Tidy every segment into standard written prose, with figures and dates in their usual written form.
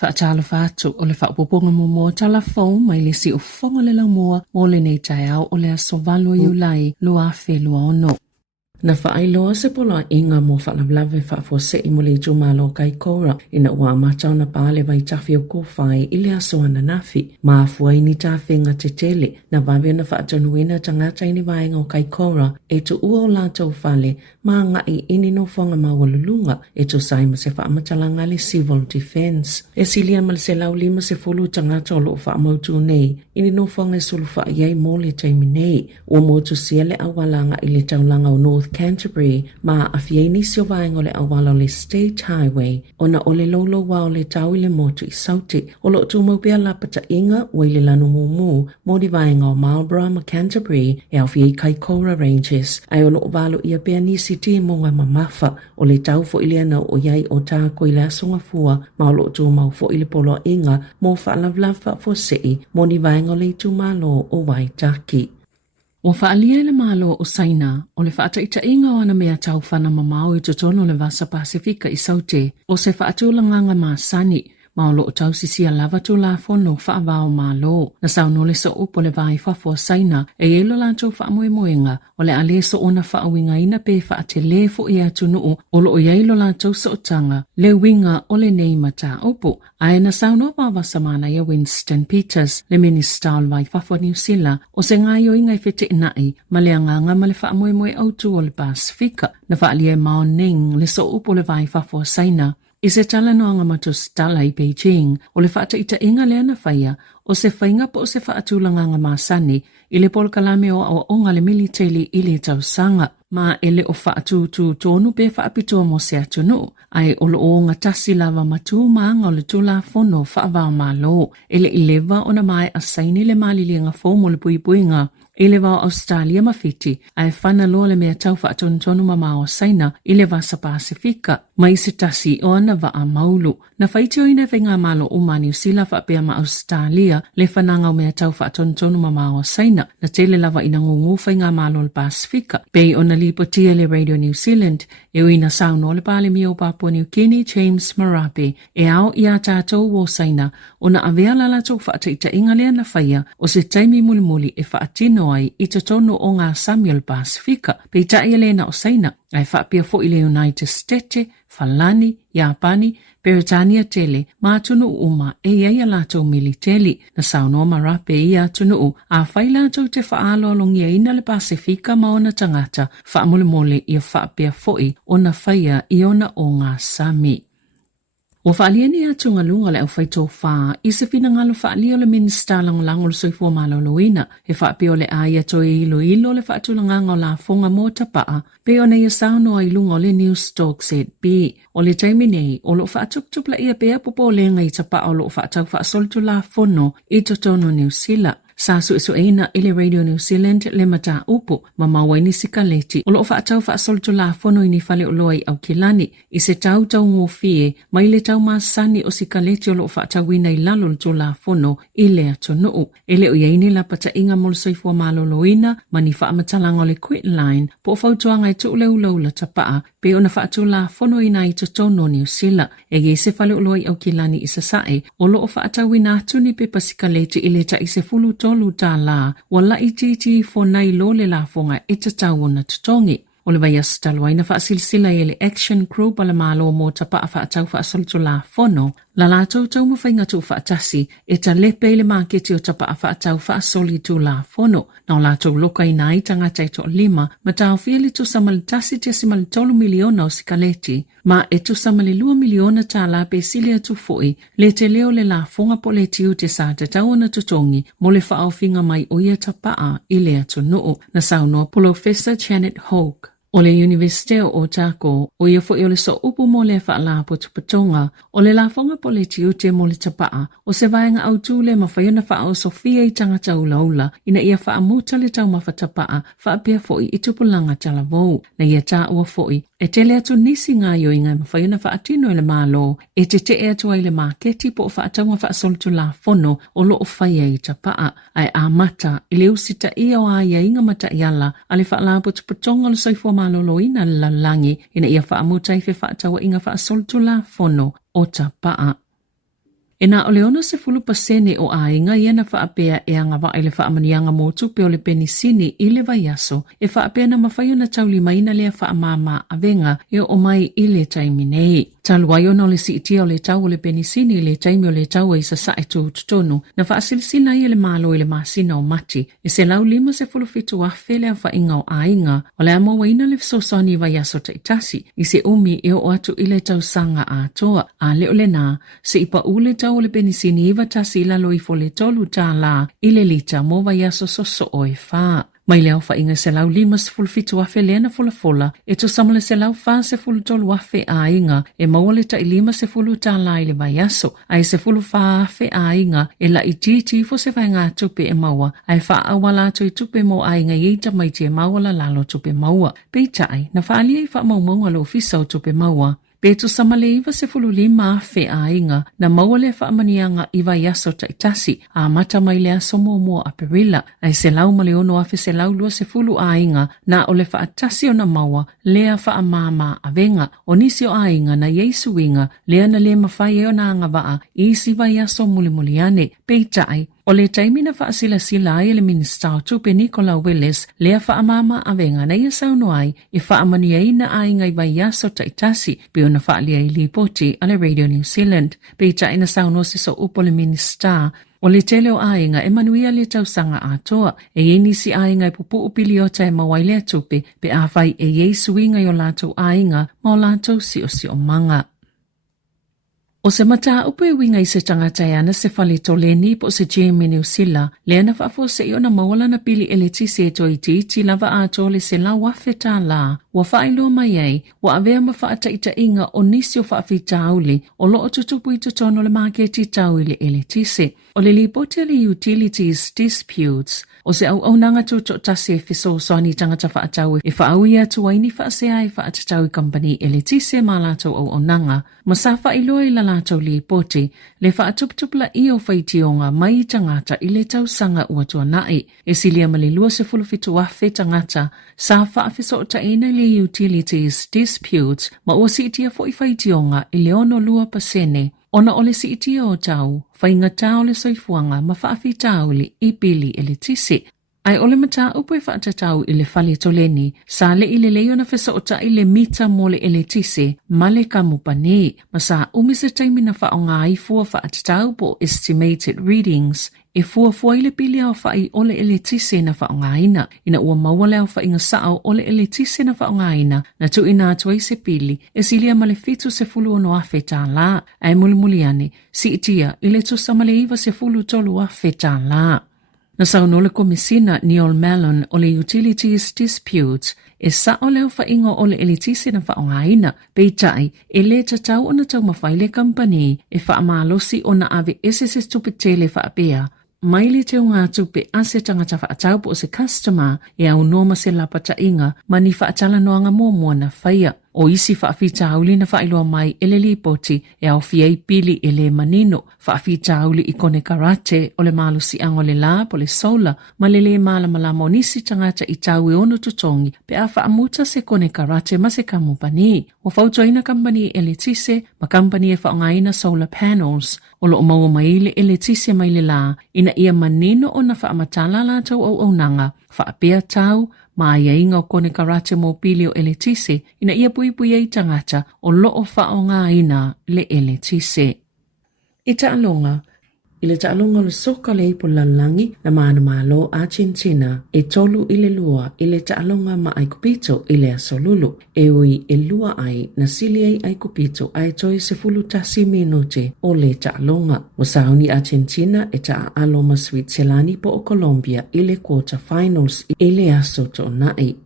Whaatala whaatu o le whaapoponga mo tala whau mai le si o whonga le langmoa mo le nei tai au o le aso valo i ulai lua whelua ono. Na whaailoa se pola inga mo whaalawlawe whaafose i mo le jumalo kai koura ina ua matau na pāle vai tawhi o kōwhai i le aso ana nafi. Maa fuai ni tāwhenga te tele na wawe na whaatanuina tangata ini vaenga o kai koura e tu ua o lātou whale maa ngai ini no whanga mawalulunga e tu saima se whaamatalanga le civil defense. E silia mal se lau lima se fulu tangata o lo whaamautu nei ini no whanga e sulu wha iai mo le taimi nei o mo tu sia le awalanga i le taulanga o North Canterbury ma afieni sio vaenga le awala le State Highway ona ole lolo wa ole tau le motu i sauti o lo tu maupea lapata inga wa ile lanu mumu mo di vaenga o Marlborough ma Canterbury e awhiei kai Kaikoura Ranges ai o lo valo ia pea nisi ti mo ngā mamafa o le tau fo ile ana o iai o tā koe le asonga fua ma o lo tu mau fo ile polo inga mo whaalavlafa fo sei mo di vaenga le tu malo o Waitaki. O whaalia le malo o Saina, o le whaataita inga o ana mea tau whana mamau i tutono le Vasa Pasifika i saute, o se whaatulanganga maa sani, ma o loo tau sisia lava tu la fono whaavao maa lo. Na sauno le so upo le vai whafo Saina, e elo lanto whaamoemoenga, o le ale so ona whaawinga ina pe whaate le fo i atunuu, o loo yeilo lanto so tanga, le winga o le nei mata upo. Ae na sauno wawa samana ia Winston Peters, le minister o le vai whafo New Zealand, o se ngaio ingai fete inai, ma le anganga ma le whaamoemoe autu o le Pasifika, na whaalia mao ning le so upo le vai whafo Saina. I se tala noanga matus Tala i Beijing, o le whaataita inga le ana whaia, o se whainga po o se whaatulanganga maasani, i le polkalame o onga le militeli i le tausanga, ma ele o whaatutu tonu pe whaapito mo se atunu, ai o lo o ngatasi lava matu maanga o le tula fono whaavao malo, ele i lewa o na mai asaini le malilianga fomo le puipuinga, i le wao Australia mawhiti, ai whana loa le mea tau whaatontonu mamao Saina i le Vasa Pasifika, mai se tasi o ana wa a maulu. Na whaitio ina whenga malo o ma New Zealand whaapea ma Australia, le whananga o mea tau whaatontonu mamao Saina, na tele lava ina ngungu whenga malo le Pasifika. Pei ona lipotia le Radio New Zealand, e uina sauno le pale mi o Papua New Guinea James Marape, e ao ia tātou o Saina, ona avea lalatou whaataita inga lea na whaia, o se taimi mulimuli e whaatino ai i te tono o ngā Samuel Pasifika, pei taia lena o Saina, ai whaapia fo i le United States, Falani, Japani, Peritania tele, mātunu uma e ia lātou militeli, na sauno Marape ia tunu a whai lātou te whaalolongia ina le Pasifika maona tangata, whaamulimole ia whaapia foi o na whaia i ona o ngā Sami. O whaaliani a tunga lunga le au whaito wha, i se whina ngalo whaalia le minista langolango le soifua maloloina, he whaapio le aia toi ilo le whaatulanganga o la fonga mō tapaa, pe o nei a sauno ai lunga o le News Talk ZB. O le taimi nei, o lo whaatukupla ia pea popo le ngai tapaa o lo whaatau whaasoltu la fono i totono New Zealand. Sasu iso eina ile Radio New Zealand le mata upo, mamawa ni sikaleti, o lo whaatau whaasoltu la fono ini fale o loai au kilani, i se tau ngofie, mai le tau maasani o sikaleti o lo whaatau ina i lalo to la fono, i le atonuu. Ele o iaini la pata inga mol soifua maloloina, mani whaamatalanga o le quit line, po whautuanga i tu uleu la tapaa, pe ona whaatu la fono ina i totono New Zealand, e se fale o loai au kilani i sasae, o lo whaatau ina atuni pe pasikaleti i le ta i se fulu tolu Tala, wala i titi fo nai lo le la fonga e tatau na tutongi. O le vai astalwa ina whaasilsila i le Action Crew pala malo mo tapaa whaatau whaasoltu la fono, la lātou tau mawhainga tu whaatasi e ta lepe le maketi o tapaa whaatau whaasoli tu la fono, na o lātou loka i nai tangata i to lima, ma tau whiali tu samalitasi te simali tolu miliona o sikaleti, ma e tu samali 2 miliona tā la pe silia tu foi, le te leo le la fonga po le tiu te sa te tau na tutongi, mo le whaauwhinga mai o ia tapaa i le atu noo, na sauno Professor Janet Hogue. O le Universite o Otago, o ia fo i o le so upu mo le whaala putupatonga, o le lafonga po le tiute mo le tapaa, o se vaenga au tūle ma whaiona wha o Sofia i tangata ulaula, ina ia wha amuta le tau mawha tapaa, wha apea fo i tupulanga talavou, na ia tā ua fo i, e tele atu nisi ngā yo inga ma whaiona wha atino i le malo, e te atu ai le maketi po wha ataunga wha asoltu la fono, o lo o whaia i tapaa, ai a mata, i le usita ia o aia inga mata iala, ale wha la putupatonga le soifua maloloina lalangi ina ia whaamutai fe whaatawa inga whaasoltu la fono o tapaa. E nā o le ono se fulu pasene o ainga ia na whaapea e anga wa ele whaamanianga mō tupe o le penisini i le vaiaso e whaapea na mawhai o na tauli maina lea whaamama avenga e o mai i le taimi nei. Taluai ona o le siitia o le tau o le penisini i le taimi o le tau i sa sae tutonu na whaasilisina i le malo i le masina o mati e se lau 5 afe le whainga o ainga o le amo waina le fisosoni vaiaso taitasi i se umi e o atu i le tau sanga a toa a le o le nā se ipa ule tau o le penisini iwa tasi lalo i fo le tolu Tala i le lita mo vaiaso soso o e wha. Mai leo whainga se lau 5 afe lea na fola e to samale se lau 5 afe a inga e maua le tai 5 Tala i le vaiaso ai se 5 afe a inga e la i titi fo se vainga tupe e maua ai wha awala atu i tupe mo a inga i tamaiti e maua la lalo tupe maua. Peitai na whaalia i wha maunga lo fisa o tupe maua. Peto samale iwa se 5 afe a inga na maua le whaamanianga i vaiaso taitasi a mata mai lea somo mua a perila ai se lau male ono afe se lau 20 a inga na o le whaatasi o na maua lea whaamama a venga o nisi o a inga na Yesu inga lea na le mawhai e o na anga waa i si vaiaso mulimuliane. Peitai o le taimi na whaasila ai le minista o tupe Nicola Willis lea whaamama a venga na ia sauno ai i whaamania i na a inga i vaiaso taitasi pe ona whaalia i li poti a le Radio New Zealand. Peitai na sauno se so upo le minista o le tele o ainga e manuia le tausanga atoa e inisi ainga e pupu upiliota e mawaile atupe pe awhai e Yesu inga i o lato ainga ma o lato si o manga. O se mata upe winga i se tangata ana se fale toleni po se Jamie New Sila le na whaafo se i ona mawala na pili eleti se to iti lava ato le se la wafe Tala wa whailo mai ei wa avea mawhaata ita inga o nisi o whaafi tauli o lo o tutupu i tutono le maketi tau ili eletise. O le lipote le utilities disputes o se au nanga tuto tase fiso soani tangata whaatau e whaauia tuwaini whaasea e whaatatau i company eletise ma lato au nanga. Masafa iloi la lato lipote le whaatuptupla i o whaitionga mai tangata i le tau sanga ua tuanai e silia mali 2 afe tangata sa whaafiso ta ina le utilities disputes ma ua siitia fo i whaitionga i le ono 2%. Ona ole si itia o tau, whainga tau le soifuanga ma whaafi tau li i pili eletise. Ai ole mata upo e whaatatau i le whale toleni, sa le i le leo na whesa o ta i le mita mo le eletise, ma le kamupane, ma sa umise taimi na whaonga i fua whaatatau po estimated readings, e fua i le pili au whai ole eletise na whaonga ina ua mawale au whainga sao ole eletise na whaonga na tu ina atua i se pili, e silia ma le fitu se fulu ono afe Tala, ai mulimuliane, si itia i le tusamale iwa se fulu tolu afe Tala. Na sauno le komisina Neil Mellon o le utilities disputes e sa o leo whaingo o le eletise na whaongaina. Peitai e le tatau o na tau mawhaile company e whaamalosi o na ave SSS tupe tele whaapea. Mai le teo ngā tupe ase tangata whaatau po o se customer e au noma se lapata inga ma ni whaatala noanga mua na whaia. O isi whaafita auli na whailoa mai ele lipoti e au fiei pili ele manino. Whaafita auli i kone karate o le malu si ango le la po le sola ma le malama nisi tangata i tau e ono tutongi pe a whaamuta se kone karate ma se kamupani. O whautoina kampani ele tise ma kampani e whaongaina solar panels o lo maua mai le ele tise mai le la ina ia manino o na whaamatala la tau au nanga whaapea tau ma ia inga o kone karate mo pili o eletise, ina ia pui ei tangata o loo whaonga ina le eletise. I taalonga, i le taalonga le soka le ipo lalangi na maana malo Argentina, e tolu i le lua i le taalonga ma aikupito i le asolulu, e ui e lua ai na sili ai aikupito ai toi se fulutasi minute o le taalonga. O sauni Argentina e taa aloma Switzerlandi po o Colombia i le quarterfinals i le aso to nai.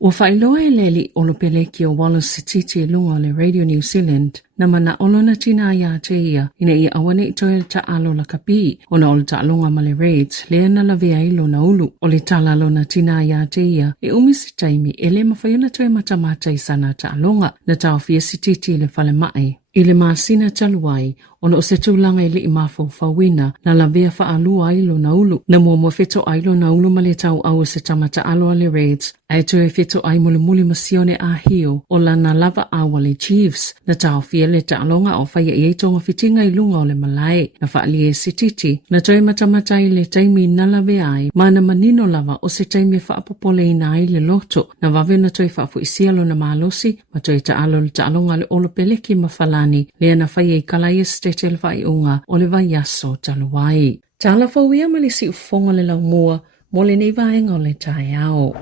Ua whailoa e leli o lo peleki o Wallace Titi e lunga le Radio New Zealand na mana olona tina ia te ia ina ia awane i toe ta alo la kapi o na olo ta alonga ma le Raids lea na la vea ilo na ulu o le tala alona tina ia te ia e umisi taimi e le mawhaiona toe matamata i sana ta alonga na tau fia si Titi le whale mai. I le maasina taluai, o lo se tūlanga i li i mafau fawina na la vea wha alua ailo na ulu. Na mua mo whito ailo na ulu male tau au se tamata aloa le Raids. Ai tu e whito ai mule muli masione a hio o la na lava awale Chiefs. Na tau fia le ta alonga o whaia i eitonga fitinga i lunga o le malae. Na wha ali e sititi. Na toi matamata i le taimi na lave ai. Mana manino lava o se taimi wha apopole ina ai le loto. Na wave na toi wha fu isialo na malosi. Ma toi ta alo le ta alonga le olo peleki mawhalani. Lea na whaia i kalai stete le vai unga o le vai aso taluai. Tala fawia malisi ufonga le lau mua. Mole nei vaenga o le tai ao.